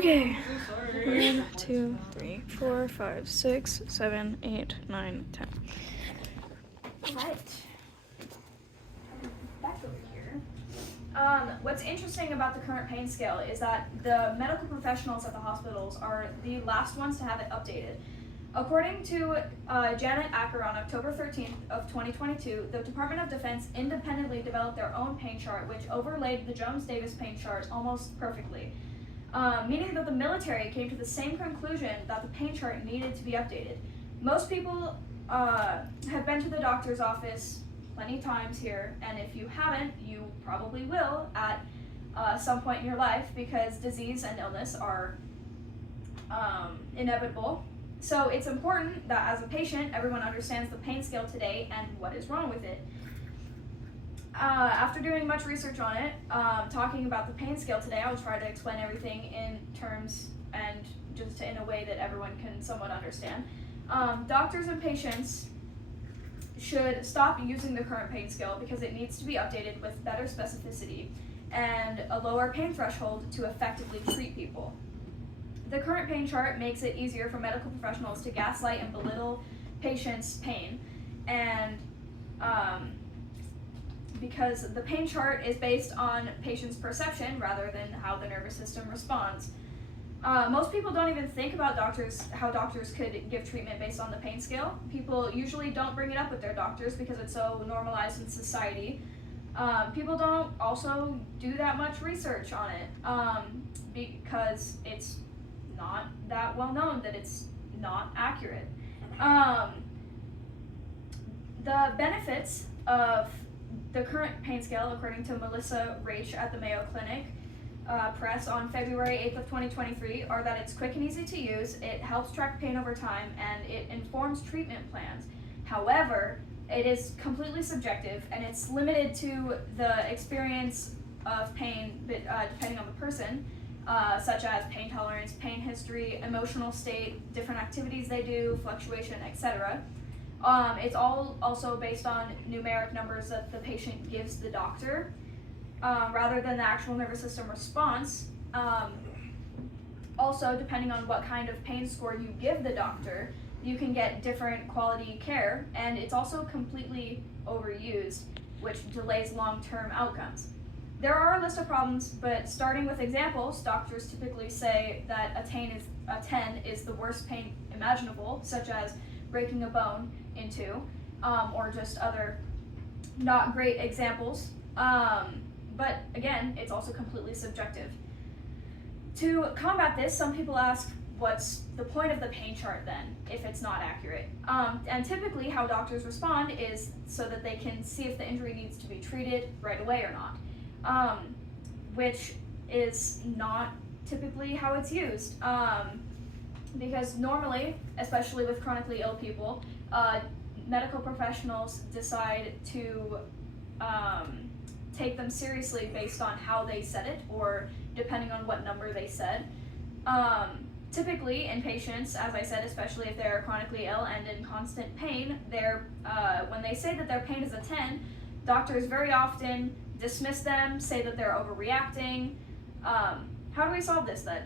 Okay. 1, 2, 3, 4, 5, 6, 7, 8, 9, 10. Right. Back over here. What's interesting about the current pain scale is that the medical professionals at the hospitals are the last ones to have it updated. According to Janet Acker on October 13th of 2022, the Department of Defense independently developed their own pain chart, which overlaid the Jones-Davis pain chart almost perfectly, meaning that the military came to the same conclusion that the pain chart needed to be updated. Most people have been to the doctor's office plenty times here, and if you haven't, you probably will at some point in your life, because disease and illness are inevitable. So it's important that as a patient, everyone understands the pain scale today and what is wrong with it. After doing much research on it, talking about the pain scale today, I will try to explain everything in terms and just in a way that everyone can somewhat understand. Doctors and patients should stop using the current pain scale because it needs to be updated with better specificity and a lower pain threshold to effectively treat people. The current pain chart makes it easier for medical professionals to gaslight and belittle patients' pain, and because the pain chart is based on patients' perception rather than how the nervous system responds. Most people don't even think about how doctors could give treatment based on the pain scale. People usually don't bring it up with their doctors because it's so normalized in society. People don't also do that much research on it because it's not that well known that it's not accurate. The benefits of the current pain scale, according to Melissa Raich at the Mayo Clinic Press on February 8th of 2023, are that it's quick and easy to use, it helps track pain over time, and it informs treatment plans. However, it is completely subjective, and it's limited to the experience of pain depending on the person, such as pain tolerance, pain history, emotional state, different activities they do, fluctuation, etc. It's all also based on numeric numbers that the patient gives the doctor, rather than the actual nervous system response. Also, depending on what kind of pain score you give the doctor, you can get different quality care, and it's also completely overused, which delays long-term outcomes. There are a list of problems, but starting with examples, doctors typically say that a 10 is the worst pain imaginable, such as breaking a bone in two, or just other not great examples. But again, it's also completely subjective. To combat this, some people ask, what's the point of the pain chart then, if it's not accurate? And typically how doctors respond is so that they can see if the injury needs to be treated right away or not, which is not typically how it's used. Because normally, especially with chronically ill people, medical professionals decide to take them seriously based on how they said it, or depending on what number they said. Typically in patients, as I said, especially if they're chronically ill and in constant pain, when they say that their pain is a 10, doctors very often dismiss them, say that they're overreacting. How do we solve this then?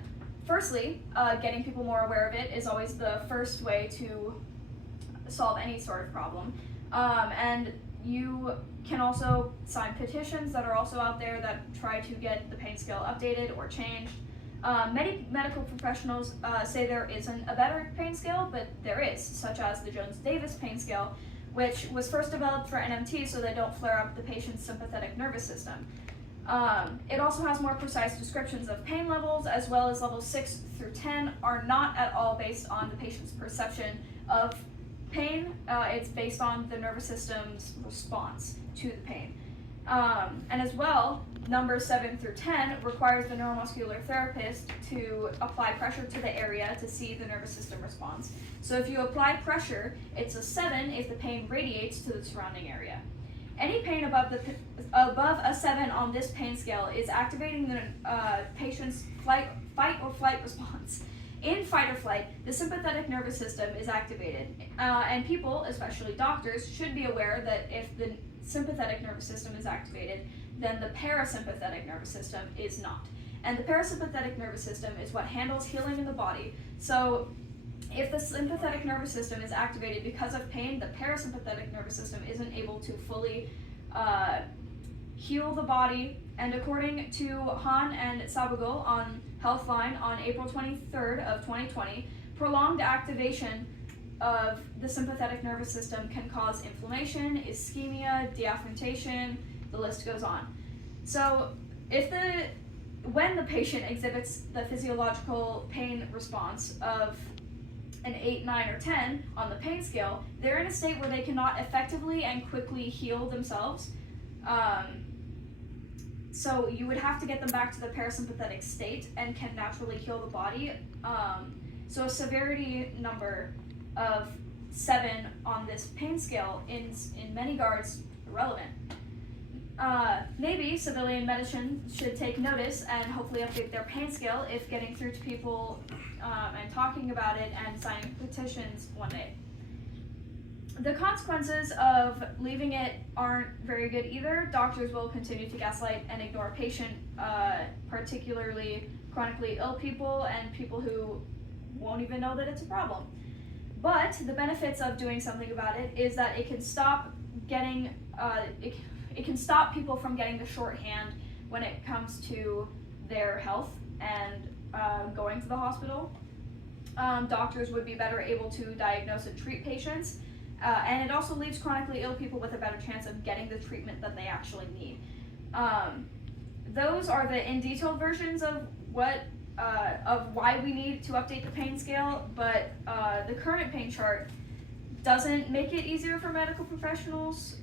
Firstly, getting people more aware of it is always the first way to solve any sort of problem. And you can also sign petitions that are also out there that try to get the pain scale updated or changed. Many medical professionals say there isn't a better pain scale, but there is, such as the Jones-Davis pain scale, which was first developed for NMT so they don't flare up the patient's sympathetic nervous system. It also has more precise descriptions of pain levels, as well as levels 6 through 10 are not at all based on the patient's perception of pain. It's based on the nervous system's response to the pain. And as well, numbers 7 through 10 requires the neuromuscular therapist to apply pressure to the area to see the nervous system response. So if you apply pressure, it's a 7 if the pain radiates to the surrounding area. Any pain above a 7 on this pain scale is activating the patient's fight or flight response. In fight or flight, the sympathetic nervous system is activated, and people, especially doctors, should be aware that if the sympathetic nervous system is activated, then the parasympathetic nervous system is not. And the parasympathetic nervous system is what handles healing in the body. So if the sympathetic nervous system is activated because of pain, the parasympathetic nervous system isn't able to fully heal the body. And according to Han and Sabagul on Healthline on April 23rd of 2020, prolonged activation of the sympathetic nervous system can cause inflammation, ischemia, deafferentation, the list goes on. So when the patient exhibits the physiological pain response of an 8, 9, or 10 on the pain scale, they're in a state where they cannot effectively and quickly heal themselves. So you would have to get them back to the parasympathetic state and can naturally heal the body. So a severity number of 7 on this pain scale in many regards irrelevant. Maybe civilian medicine should take notice and hopefully update their pain scale if getting through to people and talking about it and signing petitions one day. The consequences of leaving it aren't very good either. Doctors will continue to gaslight and ignore a patient, particularly chronically ill people and people who won't even know that it's a problem. But the benefits of doing something about it is that it can stop it can stop people from getting the shorthand when it comes to their health and going to the hospital. Doctors would be better able to diagnose and treat patients, and it also leaves chronically ill people with a better chance of getting the treatment that they actually need. Those are the in detail versions of why we need to update the pain scale, but the current pain chart doesn't make it easier for medical professionals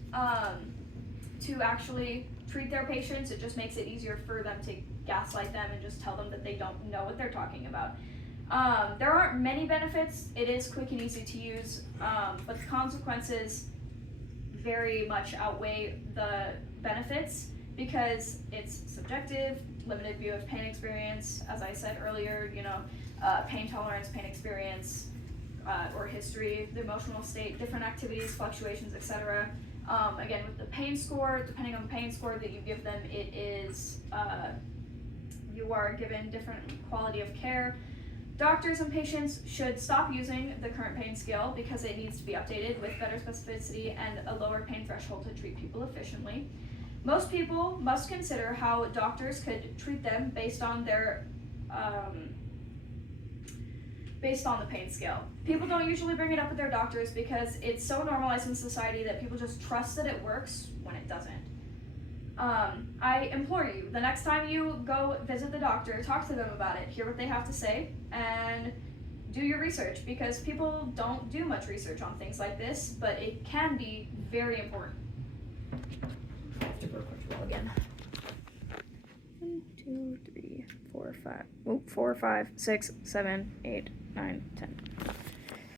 to actually treat their patients. It just makes it easier for them to gaslight them and just tell them that they don't know what they're talking about. There aren't many benefits. It is quick and easy to use, but the consequences very much outweigh the benefits because it's subjective, limited view of pain experience, as I said earlier, pain tolerance, pain experience, or history, the emotional state, different activities, fluctuations, etc. Again, with the pain score, depending on the pain score that you give them, it is, you are given different quality of care. Doctors and patients should stop using the current pain scale because it needs to be updated with better specificity and a lower pain threshold to treat people efficiently. Most people must consider how doctors could treat them based on their based on the pain scale. People don't usually bring it up with their doctors because it's so normalized in society that people just trust that it works when it doesn't. I implore you, the next time you go visit the doctor, talk to them about it, hear what they have to say, and do your research because people don't do much research on things like this, but it can be very important. I have to go quick roll again. 1, 2, 3, 4, 5. 4, 5, 6, 7, 8, 9, 10.